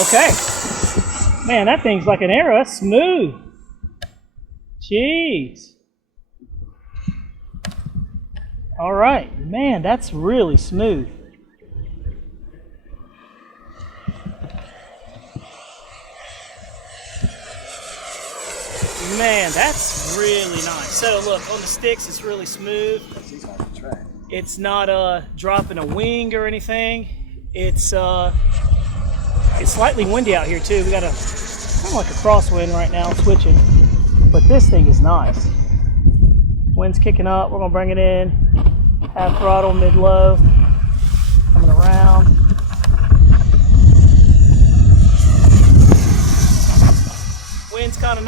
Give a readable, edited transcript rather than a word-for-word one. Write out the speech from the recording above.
Okay. Man, that thing's like an arrow. That's smooth. Jeez. All right. Man, that's really smooth. Man, that's really nice. So look, on the sticks, it's really smooth. It's not dropping a wing or anything. It's slightly windy out here too. We got kind of like a crosswind right now, switching. But this thing is nice. Wind's kicking up. We're gonna bring it in. Half throttle, mid-low. Coming around. Wind's kind of